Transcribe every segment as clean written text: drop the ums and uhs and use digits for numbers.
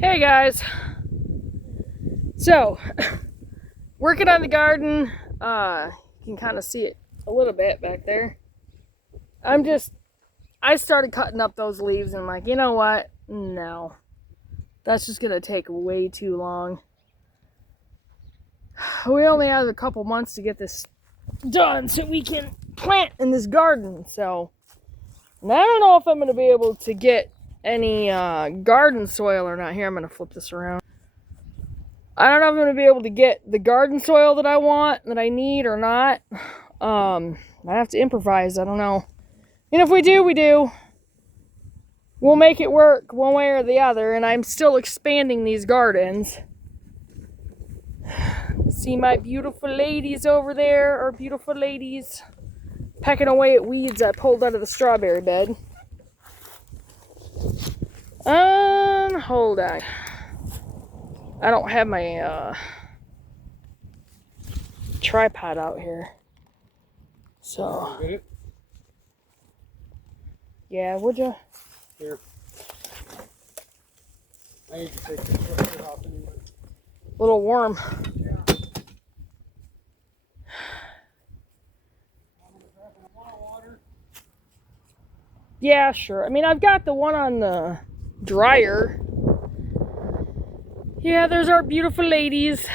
Hey guys, so working on the garden. You can kind of see it a little bit back there. I started cutting up those leaves and I'm like, you know what? No, that's just gonna take way too long. We only have a couple months to get this done so we can plant in this garden. So, and I don't know if I'm gonna be able to get any garden soil or not. Here, I'm gonna flip this around. I don't know if I'm going to be able to get the garden soil that I want, that I need or not. I have to improvise. I don't know. And if we do, we do. We'll make it work one way or the other. And I'm still expanding these gardens. See my beautiful ladies over there, or beautiful ladies pecking away at weeds I pulled out of the strawberry bed. Hold on. I don't have my tripod out here. So, yeah, would you? Here. I need to take this sweatshirt off anyway. Little warm. Yeah. Yeah, sure. I mean, I've got the one on the dryer. Yeah, there's our beautiful ladies.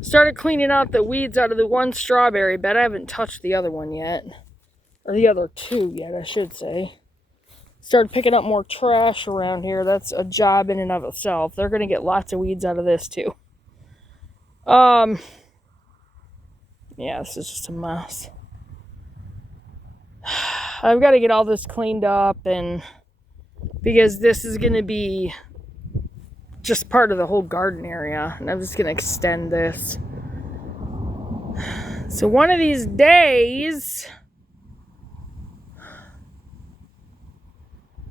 Started cleaning out the weeds out of the one strawberry bed. I haven't touched the other one yet. Or the other two yet, I should say. Started picking up more trash around here. That's a job in and of itself. They're going to get lots of weeds out of this too. Yeah, this is just a mess. I've got to get all this cleaned up, and because this is going to be just part of the whole garden area, and I'm just going to extend this. So one of these days,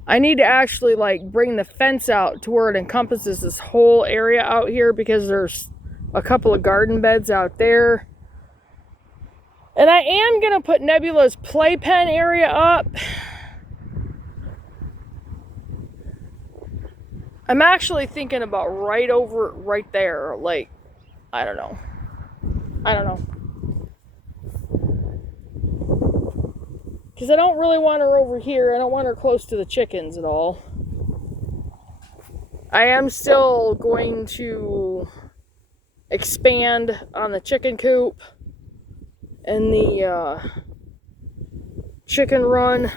I need to actually bring the fence out to where it encompasses this whole area out here, because there's a couple of garden beds out there. And I am going to put Nebula's playpen area up. I'm actually thinking about right there. I don't know. Because I don't really want her over here. I don't want her close to the chickens at all. I am still going to expand on the chicken coop and the chicken run.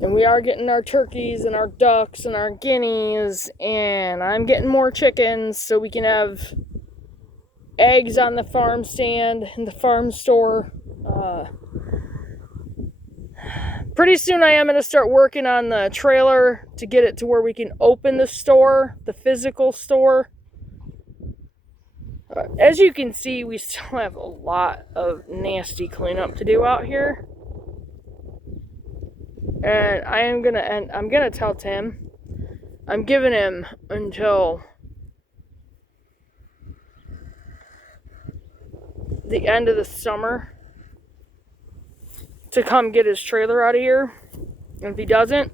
And we are getting our turkeys and our ducks and our guineas, and I'm getting more chickens so we can have eggs on the farm stand and the farm store. Pretty soon I am going to start working on the trailer to get it to where we can open the store, the physical store. As you can see, we still have a lot of nasty cleanup to do out here. And I'm gonna tell Tim, I'm giving him until the end of the summer to come get his trailer out of here. And if he doesn't,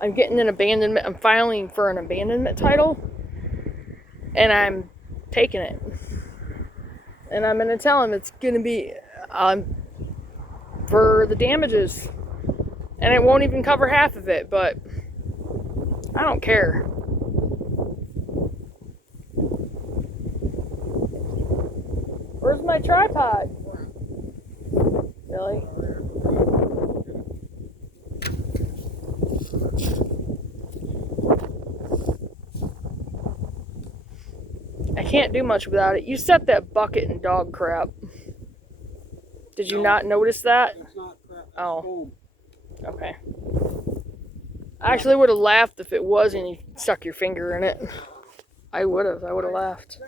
I'm getting an abandonment. I'm filing for an abandonment title, and I'm taking it. And I'm gonna tell him it's gonna be for the damages. And it won't even cover half of it, but I don't care. Where's my tripod? Really? I can't do much without it. You set that bucket in dog crap. Did you not notice that? It's not crap. Oh. Okay. I actually would have laughed if it was and you stuck your finger in it. I would have laughed.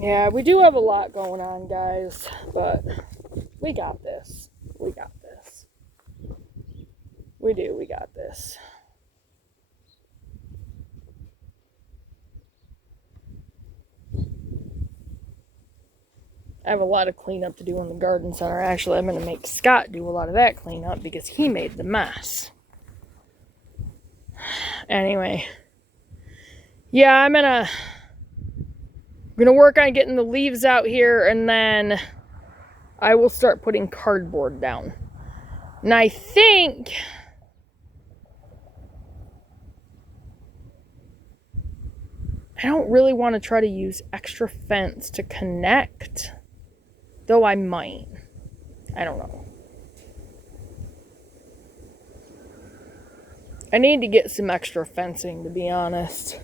Yeah, we do have a lot going on, guys, but we got this. We got this. We got this. I have a lot of cleanup to do in the garden center. Actually, I'm going to make Scott do a lot of that cleanup because he made the mess. Anyway. Yeah, I'm going to work on getting the leaves out here, and then I will start putting cardboard down. And I think I don't really want to try to use extra fence to connect, though I might. I don't know. I need to get some extra fencing, to be honest.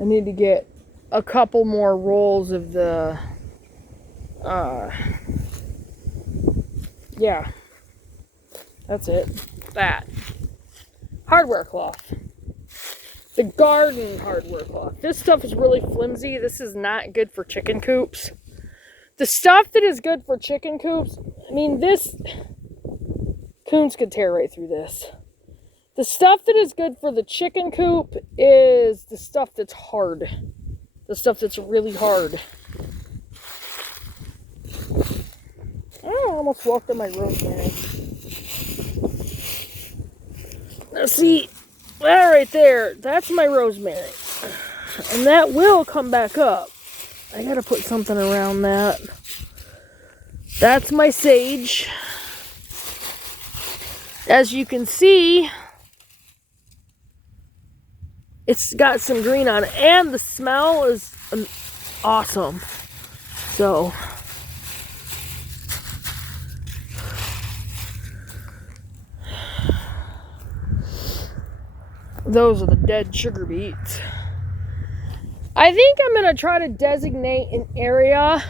I need to get a couple more rolls of the, yeah, that's it. That. Hardware cloth. The garden hardware cloth. This stuff is really flimsy. This is not good for chicken coops. The stuff that is good for chicken coops, I mean, this, coons could tear right through this. The stuff that is good for the chicken coop is the stuff that's hard. The stuff that's really hard. Oh, I almost walked on my rosemary. Now see, that right there, that's my rosemary. And that will come back up. I gotta put something around that. That's my sage. As you can see, it's got some green on it, and the smell is awesome. So, those are the dead sugar beets. I think I'm going to try to designate an area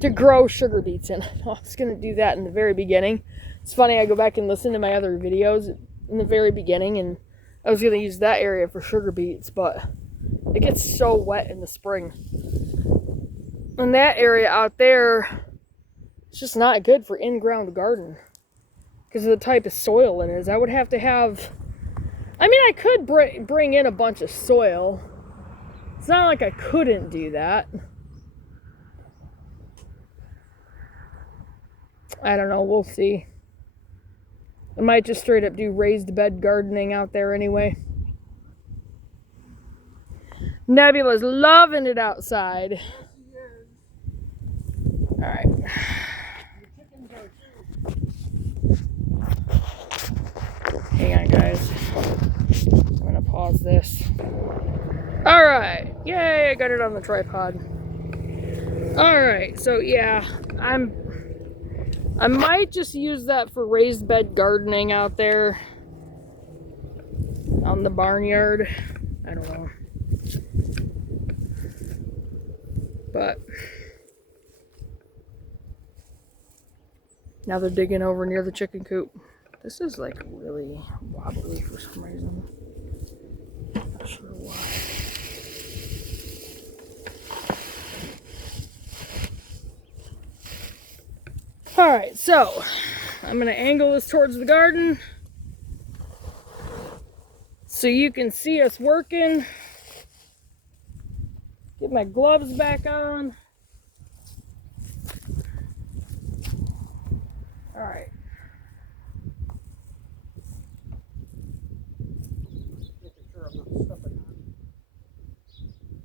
to grow sugar beets in. I was going to do that in the very beginning. It's funny, I go back and listen to my other videos in the very beginning, and I was going to use that area for sugar beets, but it gets so wet in the spring. And that area out there, it's just not good for in-ground garden because of the type of soil it is. I would have to have, I mean, I could bring in a bunch of soil. It's not like I couldn't do that. I don't know, we'll see. I might just straight up do raised bed gardening out there anyway. Nebula's loving it outside. Alright. Hang on, guys. I'm gonna pause this. Alright. Yay, I got it on the tripod. Alright, so yeah, I might just use that for raised bed gardening out there on the barnyard. I don't know. But now they're digging over near the chicken coop. This is like really wobbly for some reason. Not sure why. Alright, so I'm going to angle this towards the garden so you can see us working. Get my gloves back on. Alright.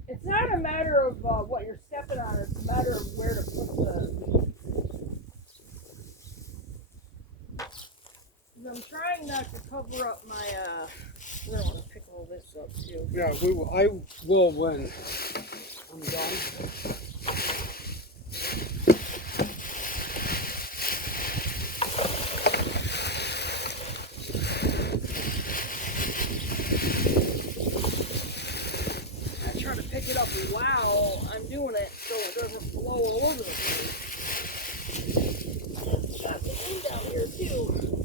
It's not a matter of what you're stepping on, it's a matter of where to put the... I'm trying not to cover up my, I don't want to pick all this up too. Yeah, I will when I'm done. I try to pick it up while I'm doing it so it doesn't blow all over the place. Got the wind down here too.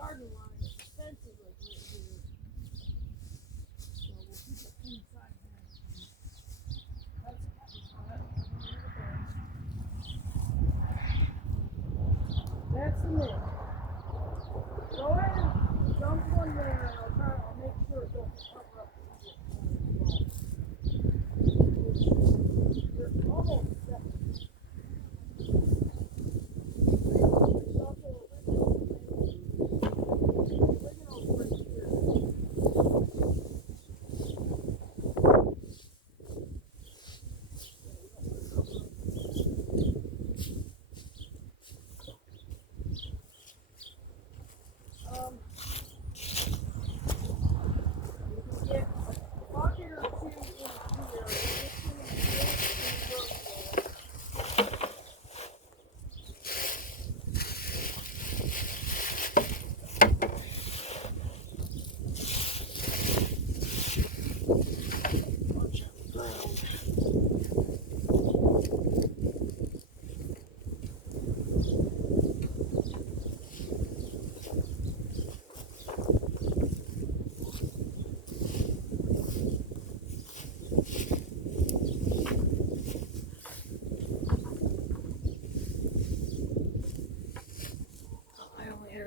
garden line, the fence is like right here. So we'll keep it inside there. That's a happy spot. That's the min. Go ahead and dump one there, and I'll make sure it don't cover up the You're almost set.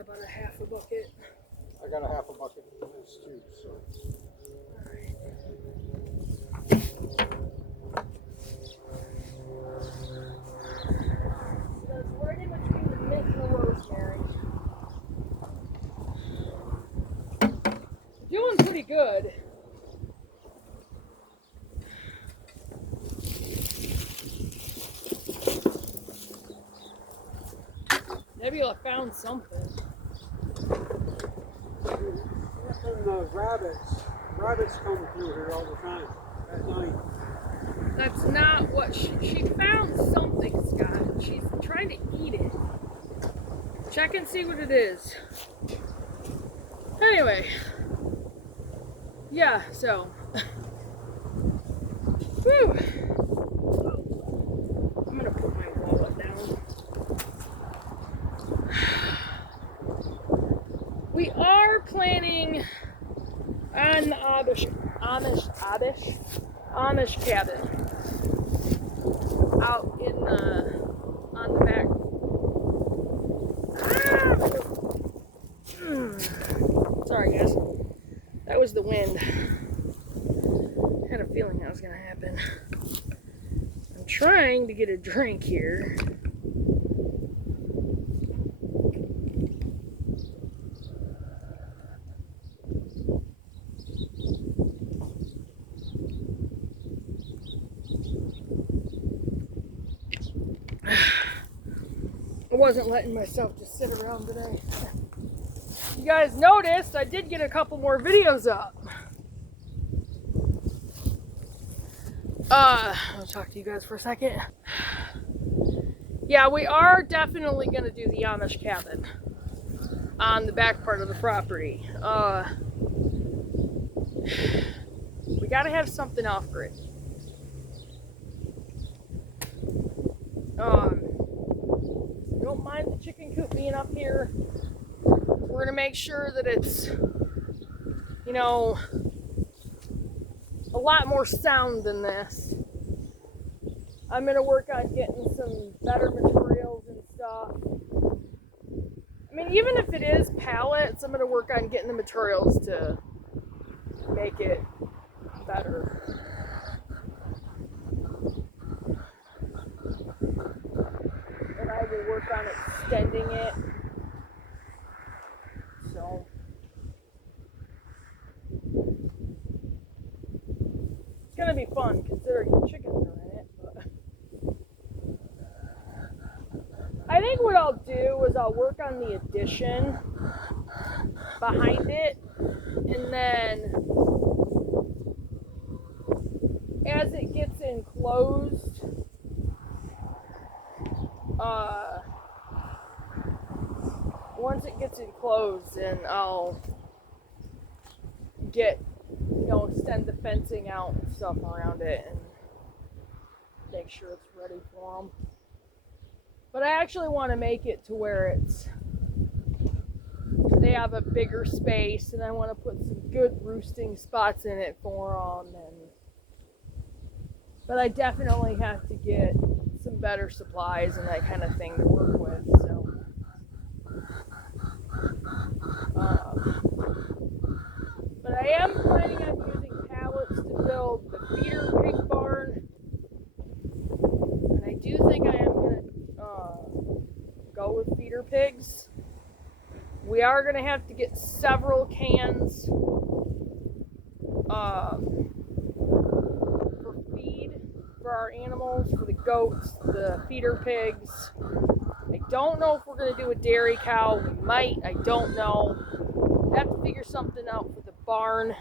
About a half a bucket. I got a half a bucket in this too, so. Alright. So it's right in between the mint and the rosemary. Doing pretty good. Maybe I found something. And rabbits come through here all the time at night. That's not what she found something, Scott. She's trying to eat it. Check and see what it is. Anyway. Yeah, so. Whew. I'm gonna put my wallet down. We are planning on the Amish cabin out in on the back. Sorry guys, that was the wind. I had a feeling that was gonna happen. I'm trying to get a drink here. I wasn't letting myself just sit around today. You guys noticed I did get a couple more videos up. I'll talk to you guys for a second. Yeah, we are definitely going to do the Amish cabin on the back part of the property. We got to have something else for it. Don't mind the chicken coop being up here. We're gonna make sure that it's, you know, a lot more sound than this. I'm gonna work on getting some better materials and stuff. I mean, even if it is pallets, I'm gonna work on getting the materials to make it better. And I will work on extending it. So it's gonna be fun considering the chickens are in it. But I think what I'll do is I'll work on the addition behind it, and then as it gets enclosed, once it gets enclosed, then I'll get, you know, extend the fencing out and stuff around it and make sure it's ready for them. But I actually want to make it to where it's they have a bigger space, and I want to put some good roosting spots in it for them. But I definitely have to get some better supplies and that kind of thing to work with. So, but I am planning on using pallets to build the feeder pig barn, and I do think I am going to go with feeder pigs. We are going to have to get several cans for feed for our animals, for the goats, the feeder pigs. I don't know if we're going to do a dairy cow. We might. I don't know. I have to figure something out for the barn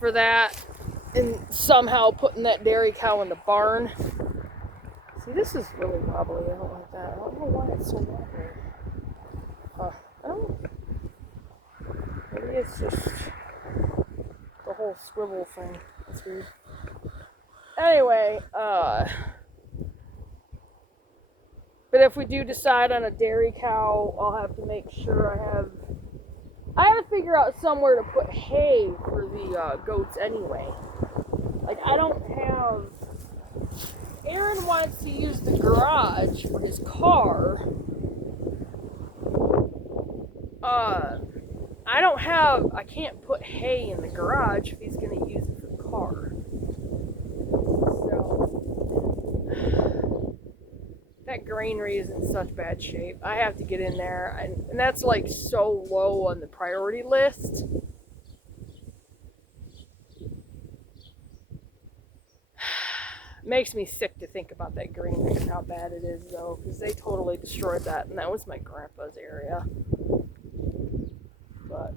for that, and somehow putting that dairy cow in the barn. See, this is really wobbly. I don't like that. I don't know why it's so wobbly. I don't. Maybe it's just the whole swivel thing. That's weird. Anyway, but if we do decide on a dairy cow, I'll have to make sure I have to figure out somewhere to put hay for the goats anyway. Like, I don't have. Aaron wants to use the garage for his car. I can't put hay in the garage if he's going to use it for the car. So, that granary is in such bad shape. I have to get in there, and that's like so low on the priority list. Makes me sick to think about that granary and how bad it is, though, because they totally destroyed that, and that was my grandpa's area. But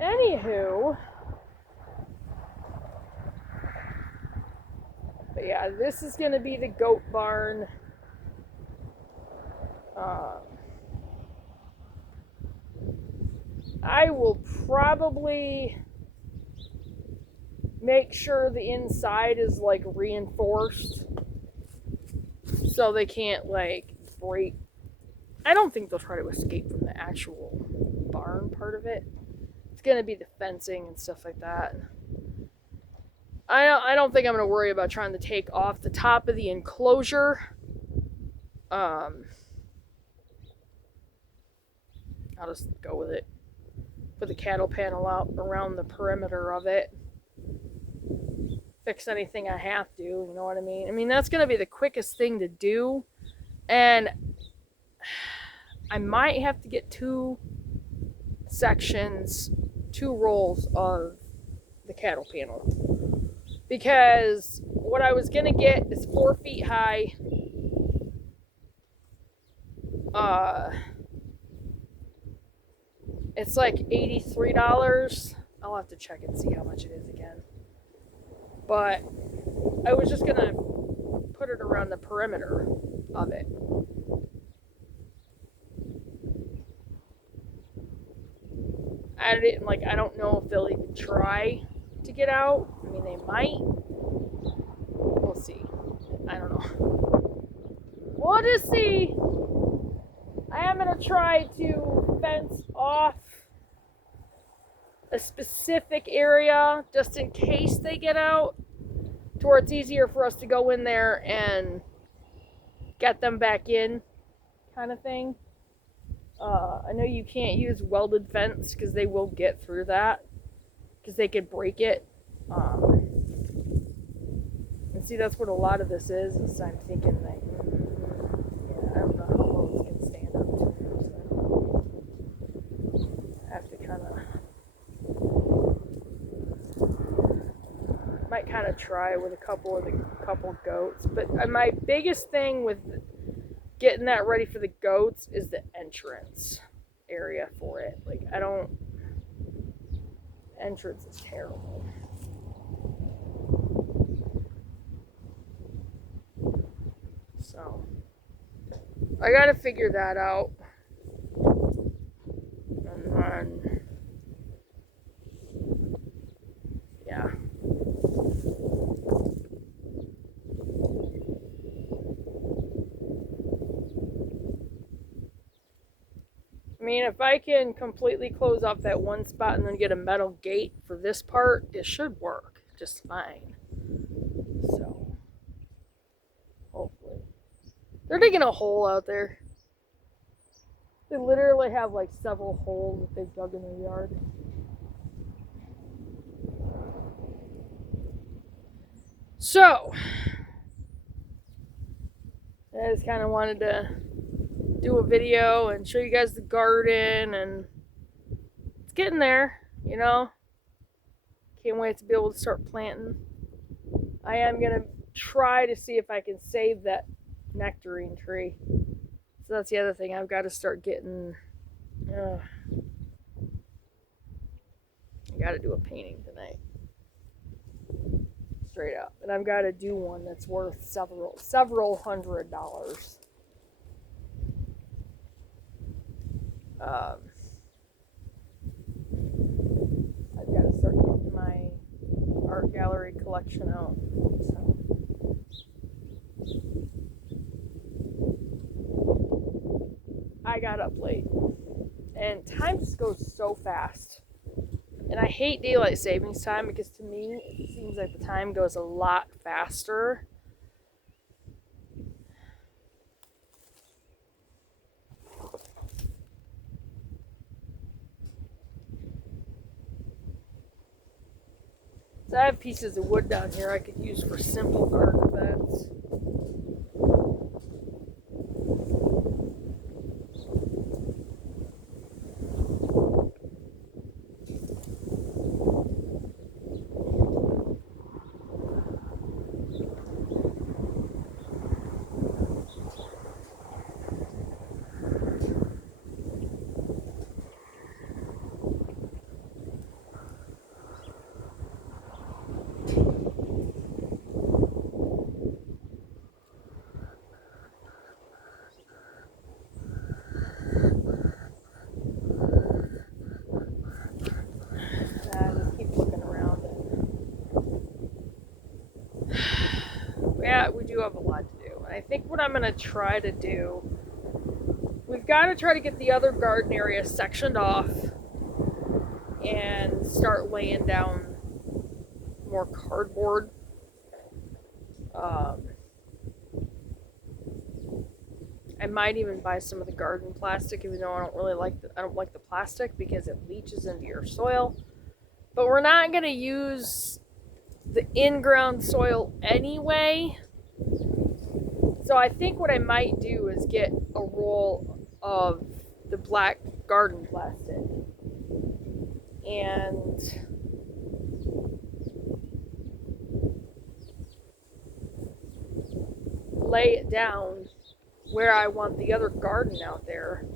anywho, but yeah, this is going to be the goat barn. I will probably make sure the inside is like reinforced so they can't like break. I don't think they'll try to escape from the actual barn part of it. It's going to be the fencing and stuff like that. I don't think I'm going to worry about trying to take off the top of the enclosure. I'll just go with it. Put the cattle panel out around the perimeter of it. Fix anything I have to, you know what I mean? I mean, that's going to be the quickest thing to do. And I might have to get 2 rolls of the cattle panel. Because what I was going to get is 4 feet high. It's like $83. I'll have to check and see how much it is again. But I was just going to put it around the perimeter of it. I don't know if they'll even try to get out. I mean, they might. We'll see. I don't know. We'll just see. I am going to try to fence off a specific area just in case they get out, to where it's easier for us to go in there and get them back in, kind of thing. I know you can't use welded fence because they will get through that, because they could break it. And see, that's what a lot of this is I'm thinking like, yeah, I don't know how well it's going to stand up to it, so I have to kind of try with a couple goats. But my biggest thing with getting that ready for the goats is the entrance area for it. Like, entrance is terrible. So, I gotta figure that out. And then, yeah. mean, if I can completely close off that one spot and then get a metal gate for this part, it should work just fine. So, hopefully. They're digging a hole out there. They literally have like several holes that they've dug in their yard. So, I just kind of wanted to do a video and show you guys the garden, and it's getting there, you know. Can't wait to be able to start planting. I am going to try to see if I can save that nectarine tree. So that's the other thing. I've got to start getting... I got to do a painting tonight. Straight up. And I've got to do one that's worth several $100s. I've got to start getting my art gallery collection out. So. I got up late, and time just goes so fast. And I hate daylight savings time because to me it seems like the time goes a lot faster. So I have pieces of wood down here I could use for simple garden beds. Yeah, we do have a lot to do. I think what I'm going to try to do, we've got to try to get the other garden area sectioned off and start laying down more cardboard. I might even buy some of the garden plastic, even though I don't like the plastic because it leaches into your soil. But we're not going to use the in-ground soil anyway. So I think what I might do is get a roll of the black garden plastic and lay it down where I want the other garden out there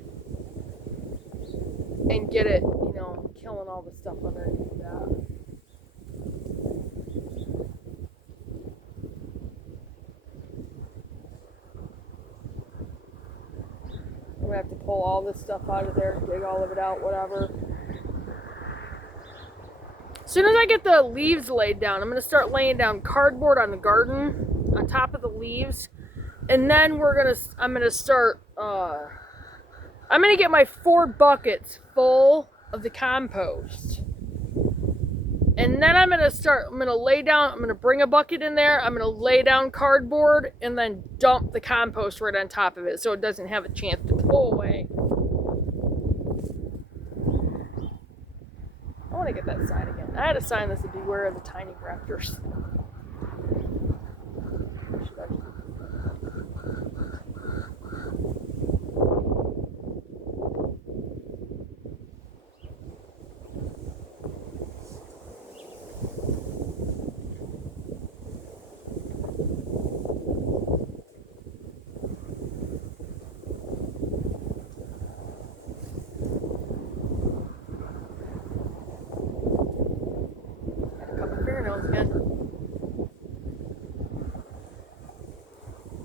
and get it, you know, killing all the stuff underneath that. I'm gonna have to pull all this stuff out of there, dig all of it out, whatever. As soon as I get the leaves laid down, I'm gonna start laying down cardboard on the garden, on top of the leaves, and then I'm gonna get my 4 buckets full of the compost. And then I'm gonna bring a bucket in there, I'm gonna lay down cardboard, and then dump the compost right on top of it so it doesn't have a chance to pull away. I wanna get that sign again. I had a sign that said beware of the tiny raptors.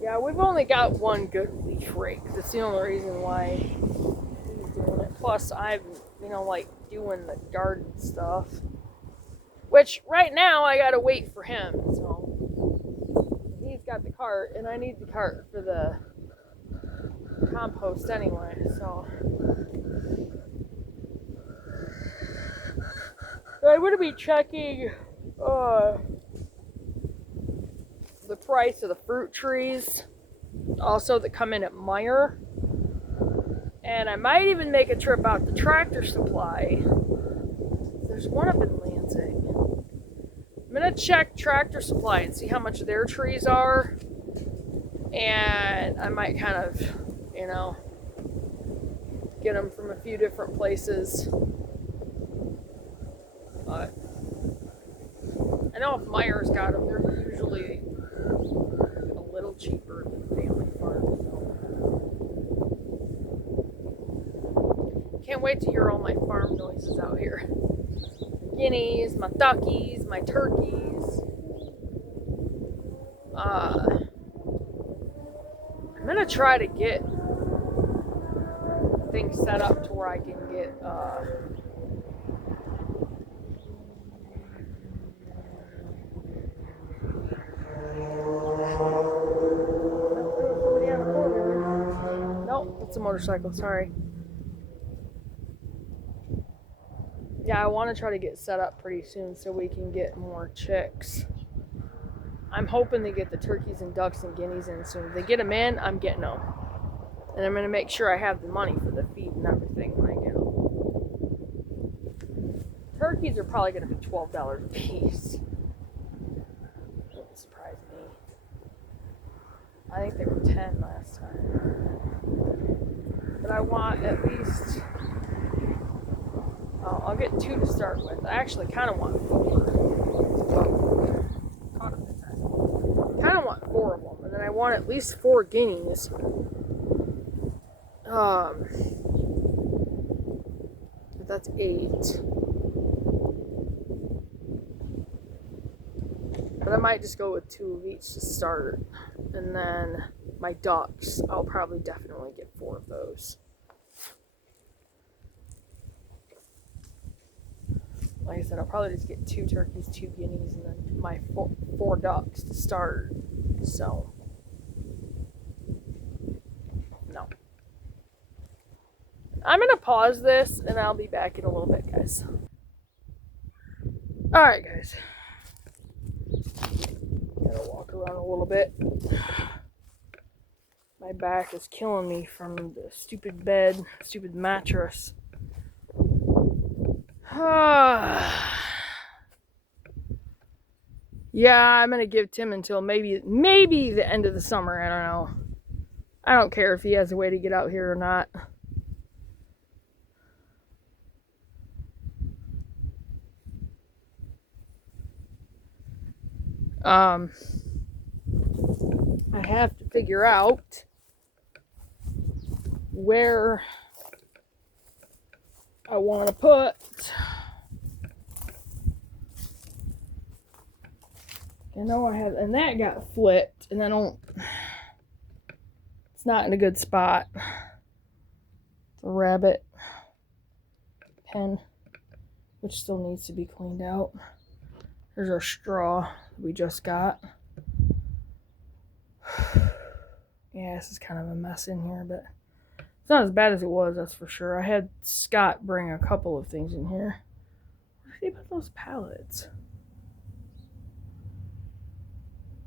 Yeah, we've only got one good leaf rake. That's the only reason why he's doing it. Plus, I'm, like doing the garden stuff. Which, right now, I gotta wait for him. So, he's got the cart, and I need the cart for the compost anyway, so. I'm going to be checking the price of the fruit trees, also that come in at Meijer. And I might even make a trip out to Tractor Supply. There's one up in Lansing. I'm going to check Tractor Supply and see how much their trees are. And I might kind of, you know, get them from a few different places. But I know if Meijer's got them, they're usually a little cheaper than Family Farm. So. Can't wait to hear all my farm noises out here. My guineas, my duckies, my turkeys. I'm gonna try to get things set up to where I can get nope, it's a motorcycle, sorry. Yeah, I want to try to get set up pretty soon so we can get more chicks. I'm hoping to get the turkeys and ducks and guineas in soon. If they get them in, I'm getting them. And I'm going to make sure I have the money for the feed and everything when I get them. Turkeys are probably going to be $12 a piece. Wouldn't surprise me. I think they were 10 last time. But I want at least... Oh, I'll get 2 to start with. I actually kind of want 4. Kind of want 4 of them, and then I want at least 4 guineas. That's 8. But I might just go with 2 of each to start, and then my ducks, I'll probably definitely get 4 of those. Like I said, I'll probably just get 2 turkeys, 2 guineas, and then my 4 ducks to start. So, no. I'm going to pause this, and I'll be back in a little bit, guys. Alright, guys. Gotta walk around a little bit. My back is killing me from the stupid bed, stupid mattress. Yeah, I'm gonna give Tim until maybe the end of the summer. I don't know. I don't care if he has a way to get out here or not. I have to figure out where I want to put I know I have, and that got flipped, and it's not in a good spot. The rabbit pen, which still needs to be cleaned out. There's our straw that we just got. Yeah, this is kind of a mess in here, but it's not as bad as it was, that's for sure. I had Scott bring a couple of things in here. Where did he put those pallets?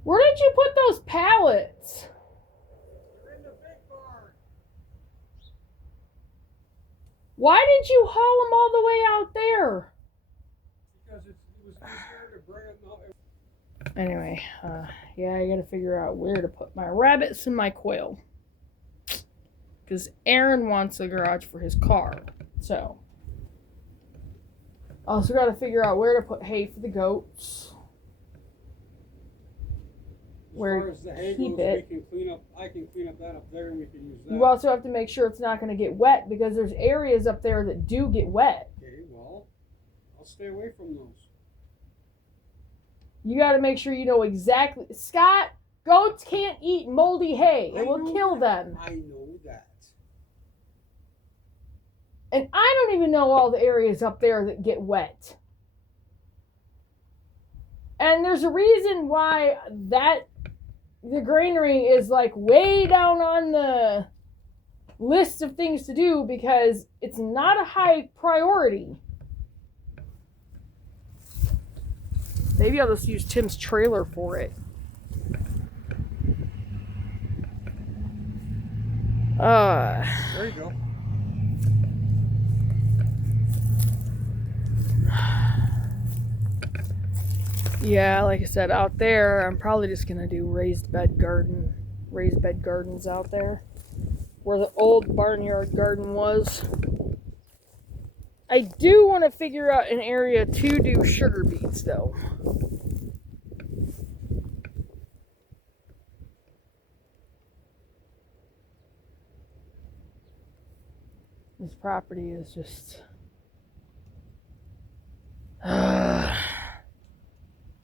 Where did you put those pallets? They're in the big barn. Why did you haul them all the way out there? Because it was easier to bring them out. Anyway, yeah, I gotta figure out where to put my rabbits and my quail. Because Aaron wants a garage for his car. So, also gotta figure out where to put hay for the goats. Where as far as the hay keep goes, it. I can clean up that up there, and we can use that. You also have to make sure it's not going to get wet, because there's areas up there that do get wet. Okay, well, I'll stay away from those. You got to make sure you know exactly. Scott, goats can't eat moldy hay. It will kill them. I know that. And I don't even know all the areas up there that get wet. And there's a reason why the granary is like way down on the list of things to do because it's not a high priority. Maybe I'll just use Tim's trailer for it. There you go. Yeah, like I said, out there, I'm probably just gonna do raised bed gardens out there, where the old barnyard garden was. I do want to figure out an area to do sugar beets, though. This property is just...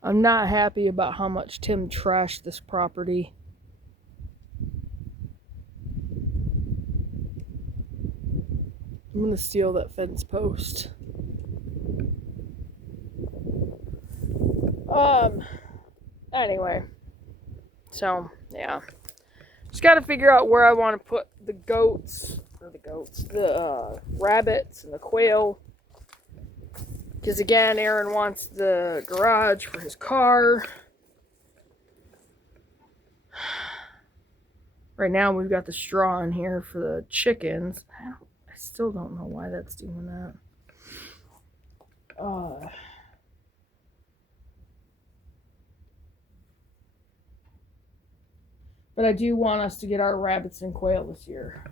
I'm not happy about how much Tim trashed this property. I'm gonna steal that fence post. Anyway. So, yeah. Just gotta figure out where I want to put the rabbits and the quail. Because again, Aaron wants the garage for his car. Right now we've got the straw in here for the chickens. I still don't know why that's doing that. But I do want us to get our rabbits and quail this year.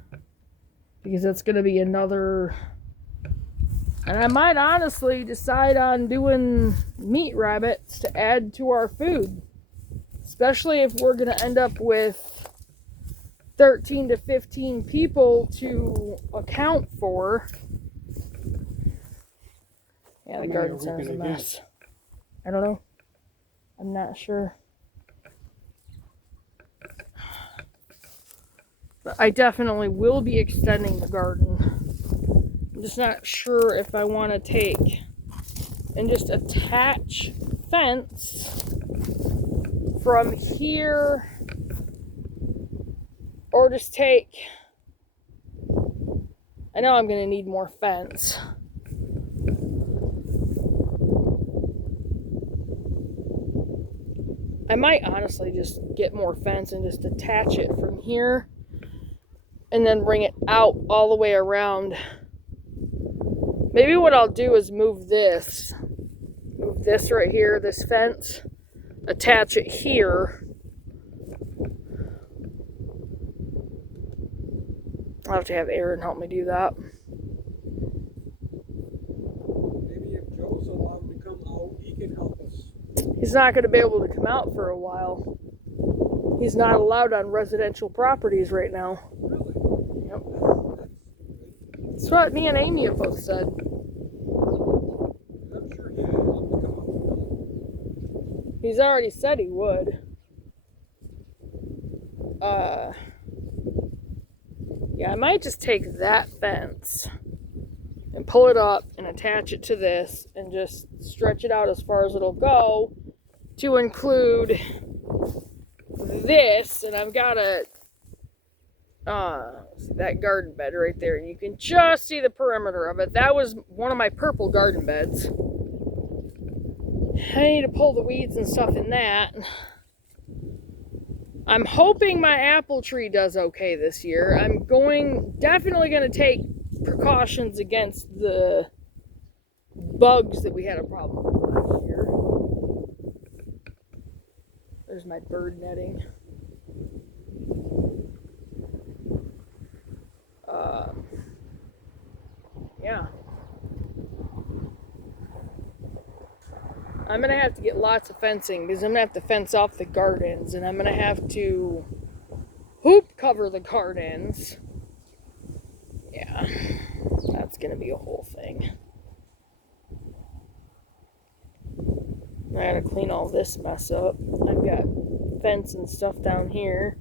Because that's going to be another... And I might honestly decide on doing meat rabbits to add to our food. Especially if we're going to end up with 13 to 15 people to account for. Yeah, the garden center's a mess. I don't know. I'm not sure. But I definitely will be extending the garden. I'm just not sure if I want to take and just attach fence from here, or just take... I know I'm going to need more fence. I might honestly just get more fence and just attach it from here and then bring it out all the way around. Maybe what I'll do is move this right here, this fence, attach it here. I'll have to have Aaron help me do that. Maybe if Joe's allowed to come out, he can help us. He's not going to be able to come out for a while. He's not allowed on residential properties right now. Really? Yep. That's what me and Amy have both said. I'm sure he would love to come out. He's already said he would. Yeah, I might just take that fence and pull it up and attach it to this and just stretch it out as far as it'll go to include this. And I've got that garden bed right there, and you can just see the perimeter of it. That was one of my purple garden beds. I need to pull the weeds and stuff in that. I'm hoping my apple tree does okay this year. I'm definitely going to take precautions against the bugs that we had a problem with last year. There's my bird netting. Yeah. I'm going to have to get lots of fencing because I'm going to have to fence off the gardens, and I'm going to have to hoop cover the gardens. Yeah, that's going to be a whole thing. I got to clean all this mess up. I've got fence and stuff down here.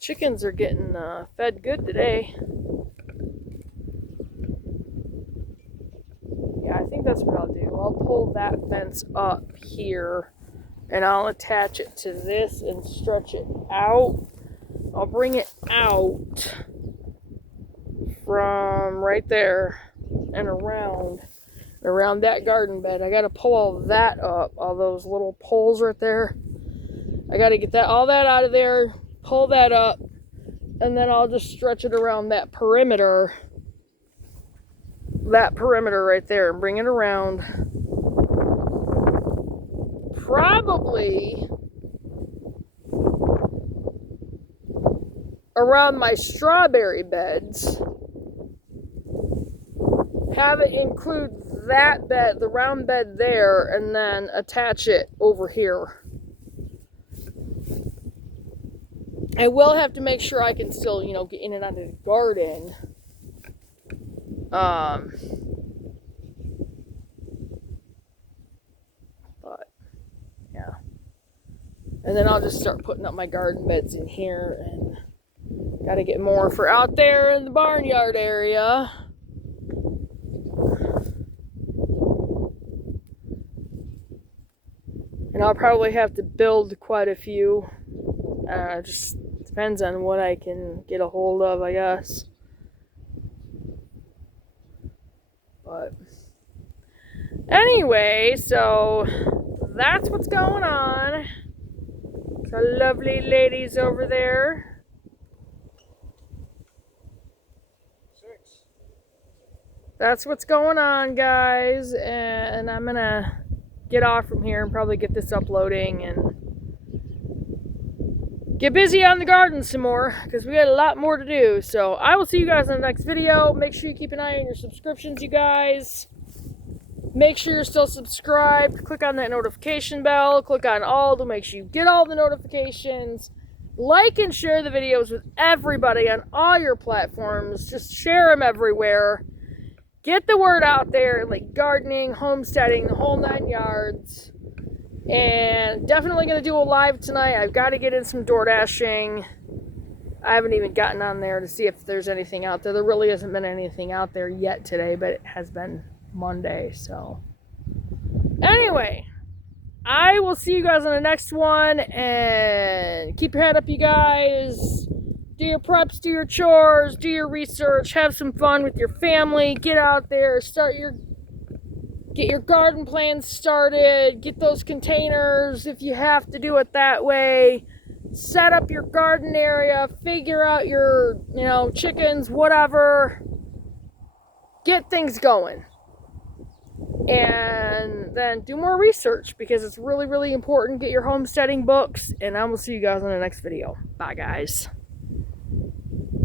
Chickens are getting fed good today. Yeah, I think that's what I'll do. I'll pull that fence up here and I'll attach it to this and stretch it out. I'll bring it out from right there and around that garden bed. I got to pull all that up, all those little poles right there. I got to get all that out of there, pull that up, and then I'll just stretch it around that perimeter right there and bring it around. Probably around my strawberry beds. Have it include that bed, the round bed there, and then attach it over here. I will have to make sure I can still, get in and out of the garden. But, yeah. And then I'll just start putting up my garden beds in here, and got to get more for out there in the barnyard area. And I'll probably have to build quite a few. Just depends on what I can get a hold of, I guess. But anyway, so that's what's going on. The lovely ladies over there. 6. That's what's going on, guys. And I'm going to get off from here and probably get this uploading and get busy on the garden some more, because we got a lot more to do. So I will see you guys in the next video. Make sure you keep an eye on your subscriptions, you guys. Make sure you're still subscribed. Click on that notification bell. Click on all to make sure you get all the notifications. Like and share the videos with everybody on all your platforms. Just share them everywhere. Get the word out there, like gardening, homesteading, the whole 9 yards. And definitely going to do a live tonight. I've got to get in some door dashing. I haven't even gotten on there to see if there's anything out there. There really hasn't been anything out there yet today, but it has been Monday. So anyway, I will see you guys on the next one. And keep your head up, you guys. Do your preps, do your chores, do your research, have some fun with your family, get out there, get your garden plans started, get those containers if you have to do it that way, set up your garden area, figure out your, chickens, whatever, get things going. And then do more research, because it's really, really important. Get your homesteading books, and I will see you guys in the next video. Bye, guys.